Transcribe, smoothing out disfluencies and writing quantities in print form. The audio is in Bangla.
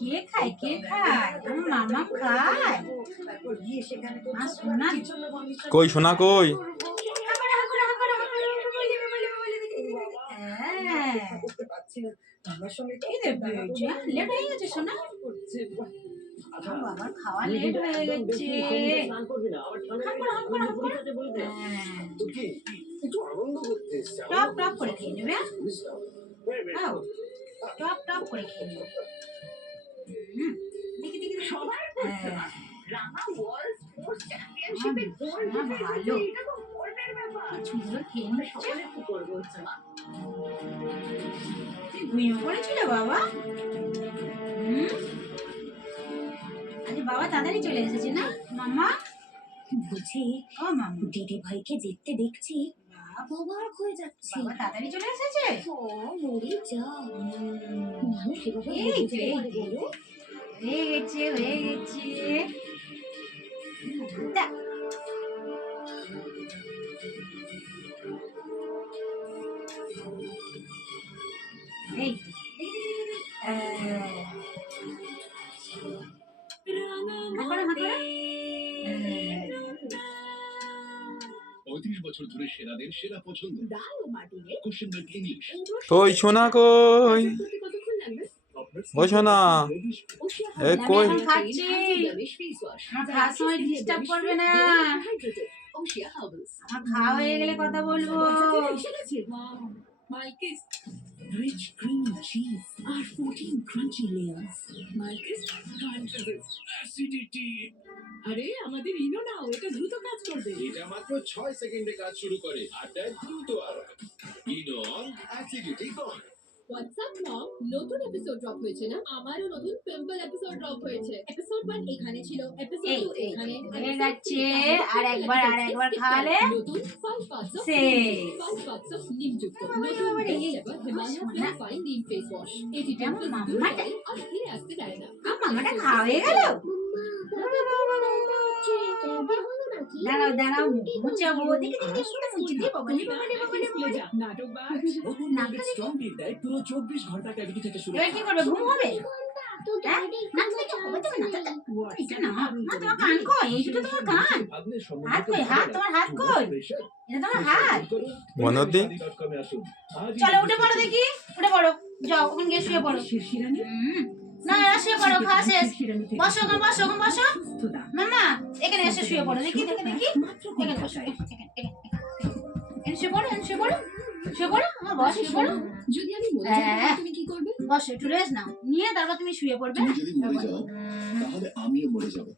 কে খায় কে খায়? আমার মামা খায়। সোনা কই সোনা কই? লেট হয়ে গেছে সোনা, বাবার খাওয়া লেট হয়ে গেছে। টপ টপ করে খেয়ে নেবে, টপ টপ করে খেয়ে নেবে। দেখি দেখি সবার ভালো চুলো খেয়ে নিচ্ছে। ঘুমিয়ে পড়েছিল বাবা? আজ বাবা তাড়াতাড়ি চলে এসেছে না মামা? বুঝি ও মামা দিদি ভাইকে যেতে দেখছি অবাক হয়ে যাচ্ছে। বাবা তাড়াতাড়ি চলে এসেছে। মরে যা মানুষ এভাবে এই বুঝতে পারে বলো? হয়ে গেছে হয়ে গেছে। দা। এই বছর ধরে সেরাদের সেরা পছন্দ কোশ্চেন মার্ক ইংলিশ। কই সোনা কই? ও সোনা এ কই? খাচ্ছি, আমার খাওয়ার সময় ডিস্টার্ব করবে না। আমার খাওয়া হয়ে গেলে কথা বলবো। Rich cream cheese আর 14 crunchy layers. Malkis acidity. আরে আমাদের ইনো নাও, এটা দ্রুত কাজ করবে। এটা মাত্র 6 সেকেন্ডে কাজ শুরু করে আর তাই দ্রুত আরাম। ইনন অ্যাসিডিটি গন। হোয়াটসঅ্যাপ মম, নতুন এপিসোড ড্রপ হয়েছে না? আমারও নতুন পিম্পল এপিসোড ড্রপ হয়েছে। এপিসোড 1 এখানে ছিল, এপিসোড 2 এখানে। হয়ে যাচ্ছে। আর একবার খাওয়ালে নতুন 5 parts of say 5 parts of নিম যুক্ত নতুন হিমালয়া প্লাস ফাইন নিম ফেস ওয়াশ। এটি আমার টেম্পল মামাটা আর ফিরে আসতে দেয় না। মামাটা খাওয়া হয়ে গেল। দাঁড়াও দাঁড়াও মুছাবো। দেখি দেখি শুনে মুছে দিই। বাবা রে বাবা রে বাবা রে বাবা রে। নাটক বাজ নতুন নাগরিক স্ট্রং টিপ দেয় পুরো 24 ঘন্টা ক্যাভিটি থেকে শুরু। এবার কি করবে? ঘুম হবে? হ্যাঁ নাচলে কি হবে? তুমি নাচাতে এটা না না তোমার কান কই? এই দুটো তোমার কান। হাত কই? হাত তোমার হাত কই? এটা তোমার হাত। বনদি চলো উঠে পড়ো দেখি, উঠে পড়ো। যাও ওখানে গিয়ে শুয়ে পড়ো। না শুয়ে পড়ো, খাওয়া শেষ। বসো ওখানে বসো, ওখানে বসো। মামা এখানে এসে শুয়ে পড়ো। দেখি দেখি দেখি এখানে বসো, এখানে শুয়ে পড়ো, এখানে শুয়ে পড়ো, শুয়ে পড়ো। আমার বস শুয়ে পড়ো। যদি আমি মরে যাই তুমি কি করবে? বসো একটু রেস্ট নাও, নিয়ে তারপর তুমি শুয়ে পড়বে। তুমি যদি মরে যাও তাহলে আমিও মরে যাব।